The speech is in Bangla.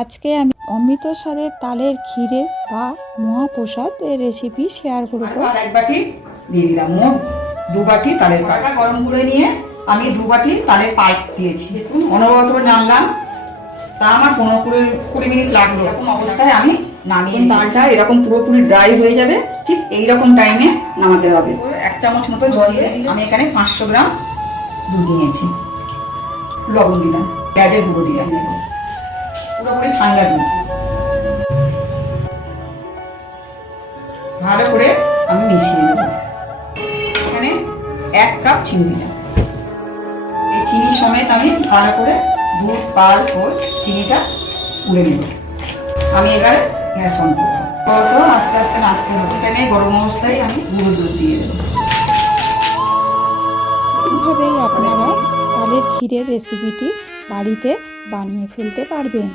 আজকে আমি অমৃত স্বাদের তালের ক্ষীরের বা মহাপ্রসাদ এর রেসিপি শেয়ার করব। আর এক বাটি দিয়ে দিলাম, মোট 2 বাটি তালের পাল্প গরম করে নিয়ে আমি 2 বাটি তালের পাল্প দিয়েছি। দেখুন অনবরত নাড়লাম, তা আমার 15-20 মিনিট লাগলো। এরকম অবস্থায় আমি নামিয়ে তালটা এরকম পুরোপুরি ড্রাই হয়ে যাবে, ঠিক এইরকম টাইমে নামাতে হবে। 1 চামচ মতো জল দিয়ে আমি এখানে 500 গ্রাম দুধ নিয়েছি, লবণ দিলাম, পেঁয়াজের গুঁড়ো দিলাম, পুরোপুরি ঠান্ডা দুধ। ভালো করে আমি মিশিয়ে নেব। এখানে 1 কাপ চিনি দিলাম। এই চিনি সমেত আমি ভালো করে দুধ পাল্প ও চিনিটা গুলে নেব। আমি এবারে গ্যাস অন করবো, তো আস্তে আস্তে নাড়তে হবে। এখানে গরম অবস্থায় আমি গুঁড়ো দুধ দিয়ে দেবো। এইভাবেই আপনারা তালের ক্ষীরের রেসিপিটি বাড়িতে বানিয়ে ফেলতে পারবেন।